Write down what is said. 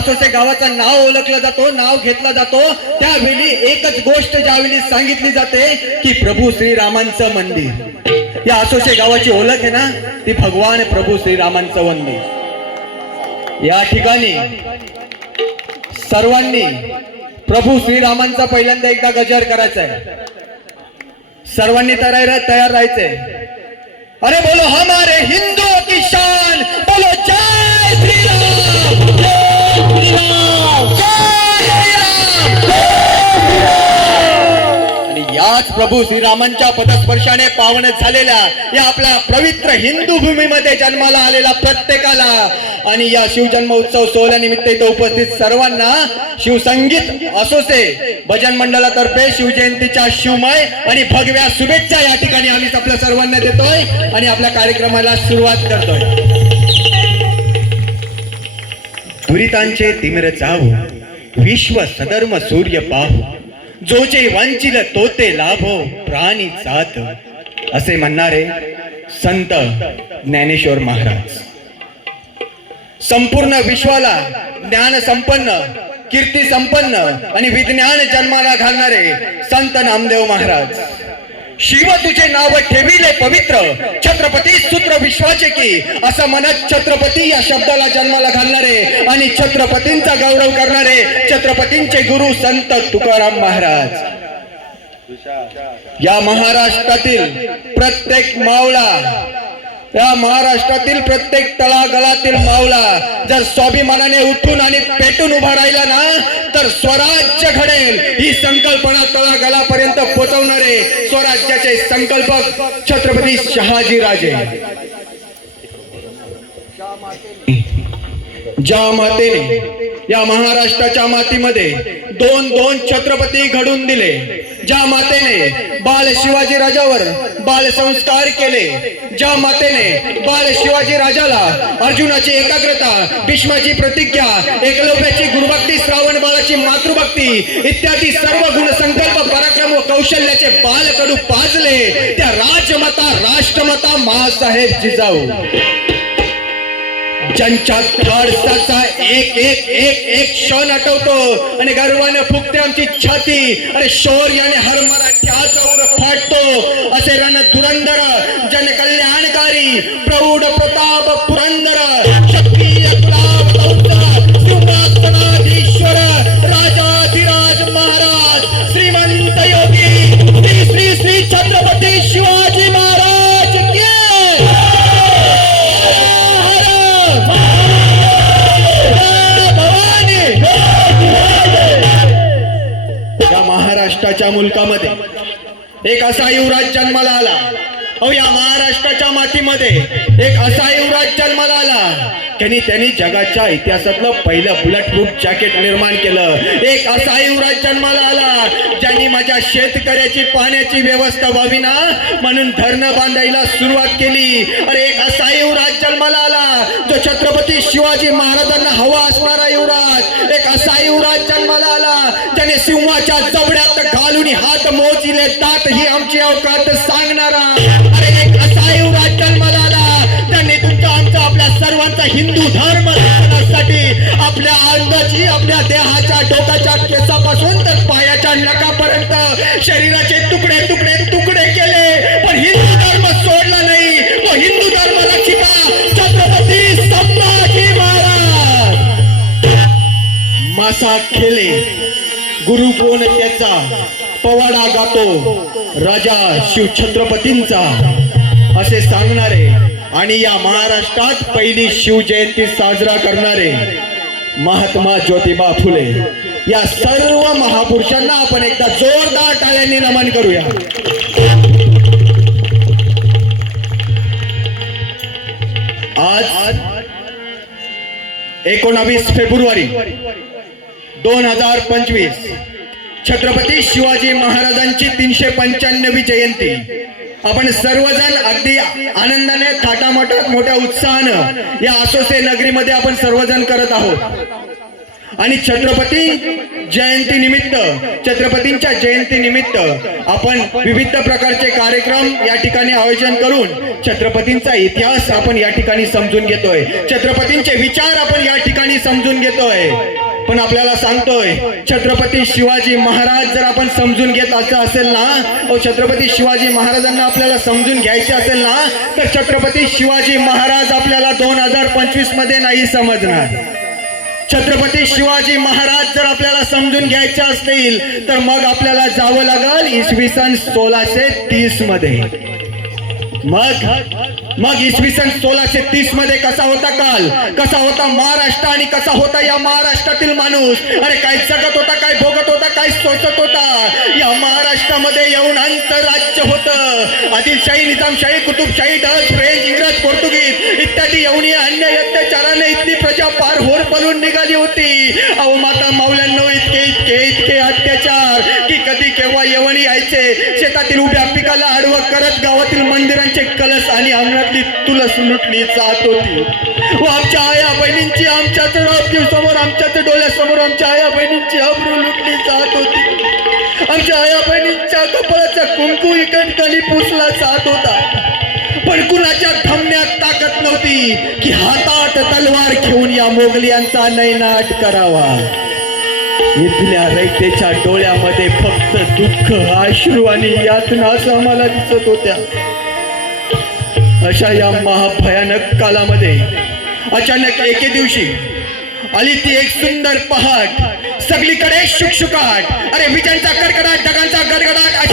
सासोसे गावाचं नाव ओळखलं जातो नाव घेतला जातो. त्यावेळी एकच गोष्ट ज्यावेळी सांगितली जाते की प्रभू श्रीरामांचं मंदिर. या आसोसे गावाची ओळख आहे ना ती भगवान प्रभू श्रीरामांचं मंदिर. या ठिकाणी सर्वांनी प्रभू श्रीरामांचा पहिल्यांदा एकदा गजर करायचा आहे सर्वांनी तयार तयार राहायचंय. अरे बोलो हमारे हिंदू की शान बोलो आणि याच प्रभू श्रीरामांच्या पदस्पर्शाने पावन झालेल्या या आपल्या पवित्र हिंदू भूमीमध्ये जन्माला आलेला प्रत्येकाला आणि या शिवजन्म उत्सव सोहळ्यानिमित्त इथे उपस्थित सर्वांना शिवसंगीत असोसे. भजन मंडळातर्फे शिवजयंतीच्या शिवमय आणि भगव्या शुभेच्छा या ठिकाणी आम्ही आपल्या सर्वांना देतोय आणि आपल्या कार्यक्रमाला सुरुवात करतोय. दुरितांचे तिम्र चावू विश्व सदर्म सूर्य पाहू जो जे वांचिल तो ते लाभो प्राणी जात असे म्हणणारे संत ज्ञानेश्वर महाराज. संपूर्ण विश्वाला ज्ञान संपन्न कीर्ती संपन्न आणि विज्ञान जन्माला घालणारे संत नामदेव महाराज. शिव तुझे नाव ठेविले पवित्र. छत्रपती सूत्र विश्वाचे की असं म्हणत छत्रपती या शब्दाला जन्माला घालणारे आणि छत्रपतींचा गौरव करणारे छत्रपतींचे गुरु संत तुकाराम महाराज. या महाराष्ट्रातील प्रत्येक मावळा या महाराष्ट्रातील प्रत्येक तळागळातील मावला जर स्वाभिमानाने उठून आणि पेटून उभा राहिला ना तर स्वराज्य घडेल. ही संकल्पना तळागळापर्यंत पोहोचवणारे स्वराज्याचे संकल्पक छत्रपती शहाजी राजे ज्या मातेने या महाराष्ट्राच्या मातीमध्ये दोन दोन छत्रपती घडून दिले ज्या मातेने बाल शिवाजी राजावर बाल संस्कार केले ज्या मातेने बाल शिवाजी राजाला अर्जुनाची एकाग्रता भीष्माची प्रतिज्ञा एकलव्याची गुरुभक्ती श्रावण बाळाची मातृभक्ती इत्यादी सर्व गुणसंकल्प पराक्रम व कौशल्याचे बालकडू पाजले त्या राजमाता राष्ट्रमाता मासाहेब जिजाऊ. ज्यांच्या धाडसाचा एक एक एक एक क्षण आठवतो. आणि गर्वानं फुकते आमची छाती. आणि शौर्याने हरमारा त्याचा फाटतो. असे रण धुरंधर जन कल्याणकारी प्रौढ प्रताप पुरंदर शक्ती राजाधिराज महाराज श्रीमंत योगी श्री श्री श्री छत्रपती शिवाजी महाराष्ट्राच्या मुलकामध्ये. एक असा युवराज जन्माला आला. अहो या महाराष्ट्राच्या मातीमध्ये एक असा युवराज जन्माला आला. त्यांनी त्यांनी जगाच्या इतिहासातलं पहिलं बुलेट प्रूफ जॅकेट निर्माण केलं. एक असा युवराज जन्माला आला. ज्यांनी माझ्या शेतकऱ्याची पाण्याची व्यवस्था व्हावी ना? म्हणून धरणं बांधायला सुरुवात केली. अरे एक असा युवराज जन्माला आला. जो छत्रपती शिवाजी महाराजांना हवा असणारा युवराज. एक असा युवराज जन्माला आला. ज्याने सिंहाच्या आणि हात मोजिले तात ही आमची अवकात सांगणारा. अरे एक असा युवराज जन्माला आला त्यांनी तुमचा आमचा आपल्या सर्वांचा हिंदू धर्मसाठी आपल्या अंगाची आपल्या देहाच्या डोक्याच्या केसापासून तर पायाच्या नकापर्यंत शरीराचे तुकडे तुकडे तुकडे केले. पण हिंदू धर्म सोडला नाही. व हिंदू धर्म रक्षिता छत्रपती संभाजी महाराज. मासा खेले. गुरु कोण त्याचा पवाडा गातो राजा शिव छत्रपतींचा असे सांगणारे आणि या महाराष्ट्रात पहिली शिवजयंती साजरा करणारे महात्मा ज्योतिबा फुले. या सर्व महापुरुषांना आपण एकदा जोरदार टाळ्यांनी नमन करूया. आज एकोणावीस फेब्रुवारी दोन हजार पंचवीस छत्रपती शिवाजी महाराजांची तीनशे पंच्याण्णवी जयंती. आपण सर्वजण अगदी आनंदाने थाटामाटात मोठ्या उत्साहानं या आसोसे नगरीमध्ये आपण सर्वजण करत आहोत. आणि छत्रपती जयंती निमित्त छत्रपतींच्या जयंती निमित्त आपण विविध प्रकारचे कार्यक्रम या ठिकाणी आयोजन करून छत्रपतींचा इतिहास आपण या ठिकाणी समजून घेतोय. छत्रपतींचे विचार आपण या ठिकाणी समजून घेतोय. पण आपल्याला सांगतोय छत्रपती शिवाजी महाराज जर आपण समजून घेत असं असेल ना अहो छत्रपती शिवाजी महाराजांना आपल्याला समजून घ्यायचे असेल ना तर छत्रपती शिवाजी महाराज आपल्याला दोन हजार पंचवीसमध्ये नाही समजणार. छत्रपती शिवाजी महाराज जर आपल्याला समजून घ्यायचे असतील तर मग आपल्याला जावं लागेल इसवी सन सोळाशे तीसमध्ये. मग मग इसवी सन सोळाशे तीसमध्ये कसा होता काल? कसा होता महाराष्ट्र आणि कसा होता या महाराष्ट्रातील माणूस? अरे काय जगत होता काय भोगत होता काय सोचत होता? या महाराष्ट्रामध्ये येऊन आंतरराज्य होतं. आदिलशाही निजामशाही कुतुबशाही डच फ्रेंच इंग्रज पोर्तुगीज इत्यादी येऊन या अन्य अत्याचाराने इतकी प्रजा निघाली होती. अहो माता माऊल्यांनो इतके इतके इतके अत्याचार की कधी केव्हा येवणी यायचे. शेतातील उभ्या पिकाला आडवं करत गावातील मंदिरांचे कलश आणि अंगणातली तुलस लुटली जात होती. व आमच्या आया बहिणींची आमच्याच समोर आमच्याच डोळ्यासमोर आमच्या आया बहिणींची अब्रू लुटली जात होती. आमच्या आया बहिणींच्या कपाळाचा कुंकू इकडकणी पुसला जात होता. पण कुणाच्या थांबण्यात ताकद नव्हती की हाता या मोगलियांचा नैनाट करावा. इथल्या रयतेच्या डोळ्यामध्ये फक्त दुःख आश्रू आणि यातना असं आम्हाला दिसत होत्या. अशा या महाभयानक कालामध्ये अचानक एके दिवशी आली ती एक सुंदर पहाट. सगळीकडे शुकशुकाट. अरे विजांचा कडकडाट ढगांचा गडगडाट